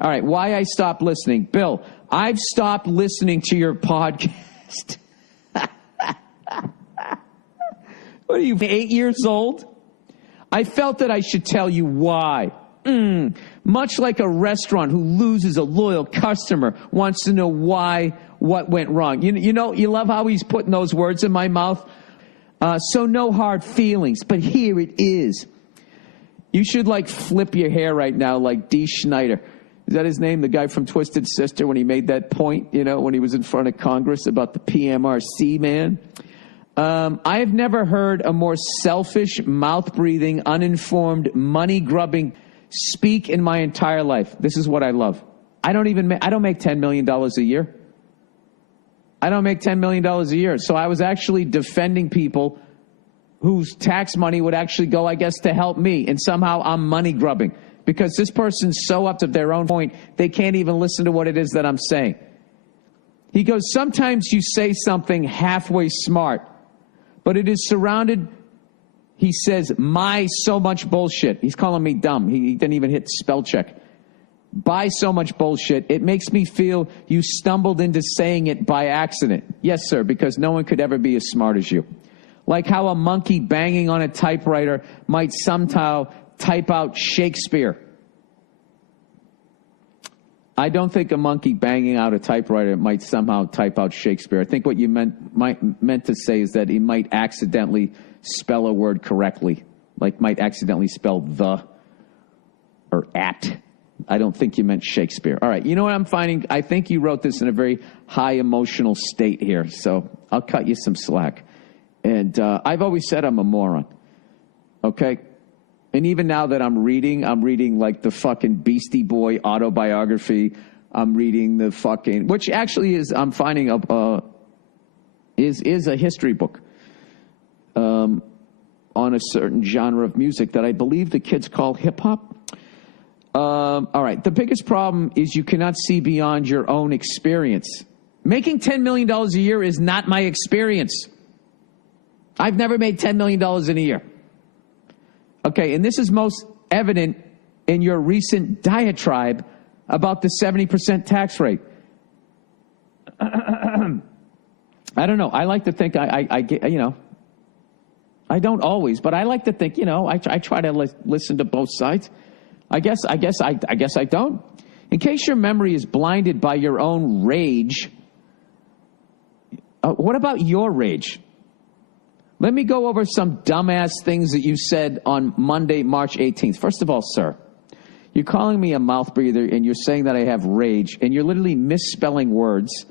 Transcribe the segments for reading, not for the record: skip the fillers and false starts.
All right, why I stopped listening. Bill, I've stopped listening to your podcast. What are you, 8 years old? I felt that I should tell you why. Much like a restaurant who loses a loyal customer wants to know why, what went wrong. You know, you love how he's putting those words in my mouth? So no hard feelings, but here it is. You should, like, flip your hair right now like Dee Schneider. Is that his name? The guy from Twisted Sister, when he made that point, you know, when he was in front of Congress about the PMRC, man. I have never heard a more selfish, mouth-breathing, uninformed, money-grubbing speak in my entire life. This is what I love. I don't make $10 million a year. I don't make $10 million a year. So I was actually defending people whose tax money would actually go, I guess, to help me. And somehow I'm money grubbing because this person's so up to their own point, they can't even listen to what it is that I'm saying. He goes, sometimes you say something halfway smart, but it is surrounded, he says, my so much bullshit. He's calling me dumb. He didn't even hit spell check. By so much bullshit, it makes me feel you stumbled into saying it by accident. Yes, sir, because no one could ever be as smart as you. Like how a monkey banging on a typewriter might somehow type out Shakespeare. I don't think a monkey banging out a typewriter might somehow type out Shakespeare. I think what you meant to say is that he might accidentally spell a word correctly, like might accidentally spell the or at. I don't think you meant Shakespeare. All right, you know what I'm finding? I think you wrote this in a very high emotional state here, so I'll cut you some slack. And I've always said I'm a moron, okay? And even now that I'm reading like the fucking Beastie Boy autobiography. I'm reading the fucking, which actually is, I'm finding is a history book on a certain genre of music that I believe the kids call hip hop. All right, the biggest problem is you cannot see beyond your own experience. Making $10 million a year is not my experience. I've never made $10 million in a year. Okay, and this is most evident in your recent diatribe about the 70% tax rate. I don't know. I like to think I get, you know, I don't always, but I like to think, you know, I try to listen to both sides. I guess I don't. In case your memory is blinded by your own rage, what about your rage? Let me go over some dumbass things that you said on Monday, March 18th. First of all, sir, you're calling me a mouth breather and you're saying that I have rage and you're literally misspelling words.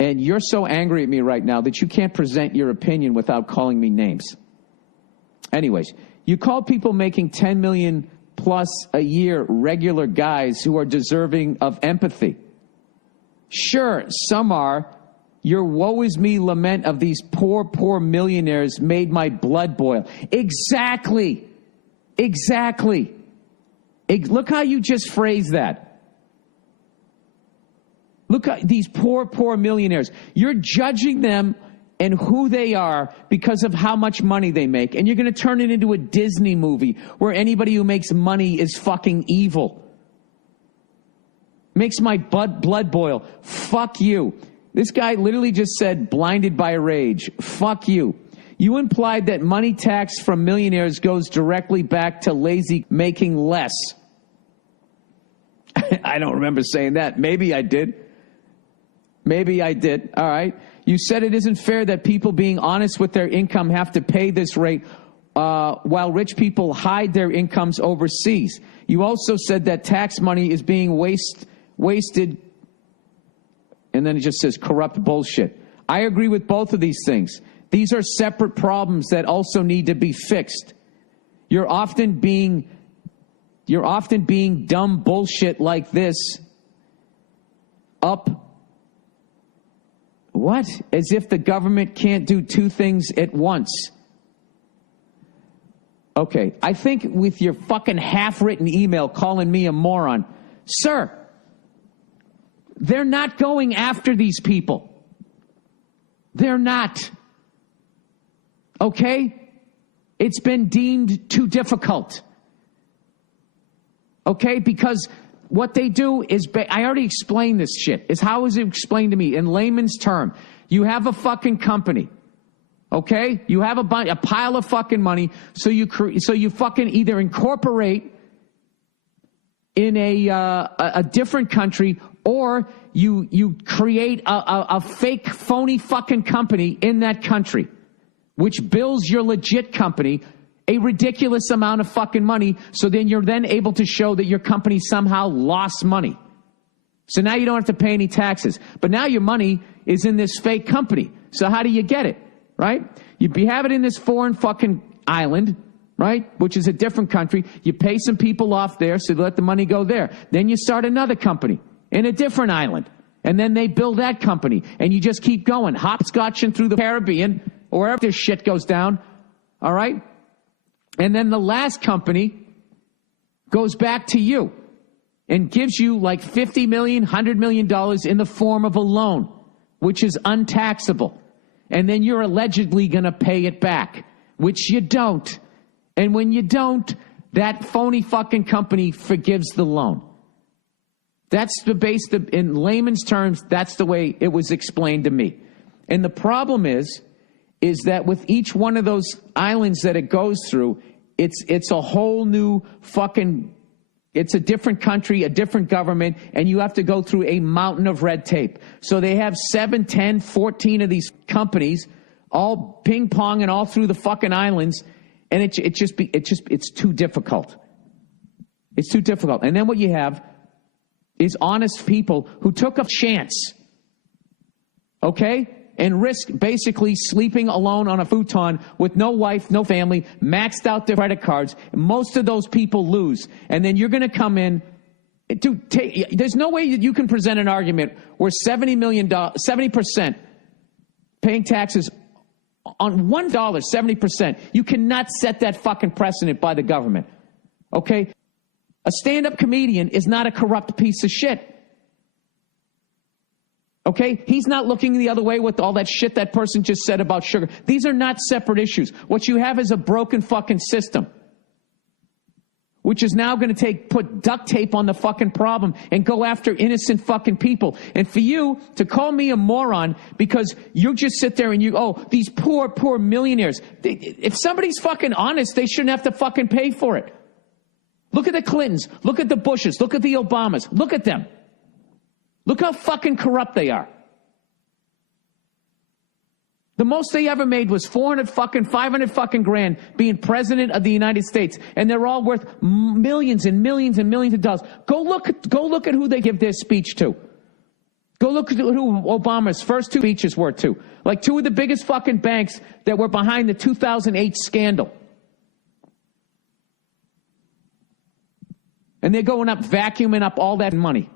And you're so angry at me right now that you can't present your opinion without calling me names. Anyways, you call people making $10 million plus a year regular guys who are deserving of empathy. Sure, some are. Your woe is me lament of these poor, poor millionaires made my blood boil. Exactly. Look how you just phrased that. Look at these poor, poor millionaires. You're judging them and who they are because of how much money they make. And you're going to turn it into a Disney movie where anybody who makes money is fucking evil. Makes my blood boil. Fuck you. This guy literally just said blinded by rage. Fuck you. You implied that money tax from millionaires goes directly back to lazy making less. I don't remember saying that. Maybe I did. All right. You said it isn't fair that people being honest with their income have to pay this rate while rich people hide their incomes overseas. You also said that tax money is being wasted. And then it just says corrupt bullshit. I agree with both of these things. These are separate problems that also need to be fixed. You're often being dumb bullshit like this up. What? As if the government can't do two things at once. Okay, I think with your fucking half-written email calling me a moron, sir, they're not going after these people. They're not. Okay? It's been deemed too difficult. Okay? Because what they do is, I already explained this shit. Is how is it explained to me in layman's term? You have a fucking company, okay? You have a pile of fucking money, so you fucking either incorporate in a different country, or you create a fake, phony fucking company in that country, which bills your legit company a ridiculous amount of fucking money, so then you're then able to show that your company somehow lost money. So now you don't have to pay any taxes. But now your money is in this fake company. So how do you get it, right? You have it in this foreign fucking island, right, which is a different country. You pay some people off there, so let the money go there. Then you start another company in a different island, and then they build that company, and you just keep going, hopscotching through the Caribbean, or wherever this shit goes down, all right? And then the last company goes back to you and gives you like $50 million, $100 million in the form of a loan, which is untaxable. And then you're allegedly going to pay it back, which you don't. And when you don't, that phony fucking company forgives the loan. That's the base, in layman's terms, that's the way it was explained to me. And the problem is that with each one of those islands that it goes through, it's a whole new fucking, it's a different country, a different government, and you have to go through a mountain of red tape. So they have 7, 10, 14 of these companies all ping-ponging all through the fucking islands, and it's too difficult. It's too difficult. And then what you have is honest people who took a chance, okay, and risk basically sleeping alone on a futon with no wife, no family, maxed out their credit cards. Most of those people lose. And then you're going to come in. There's no way that you can present an argument where $70 million, 70% paying taxes on $1, 70%. You cannot set that fucking precedent by the government. Okay? A stand-up comedian is not a corrupt piece of shit. Okay? He's not looking the other way with all that shit that person just said about sugar. These are not separate issues. What you have is a broken fucking system, which is now going to put duct tape on the fucking problem and go after innocent fucking people. And for you to call me a moron because you just sit there and these poor, poor millionaires. If somebody's fucking honest, they shouldn't have to fucking pay for it. Look at the Clintons. Look at the Bushes. Look at the Obamas. Look at them. Look how fucking corrupt they are. The most they ever made was 500 fucking grand being president of the United States, and they're all worth millions and millions and millions of dollars. Go look at who they give their speech to. Go look at who Obama's first two speeches were to. Like two of the biggest fucking banks that were behind the 2008 scandal. And they're going up, vacuuming up all that money.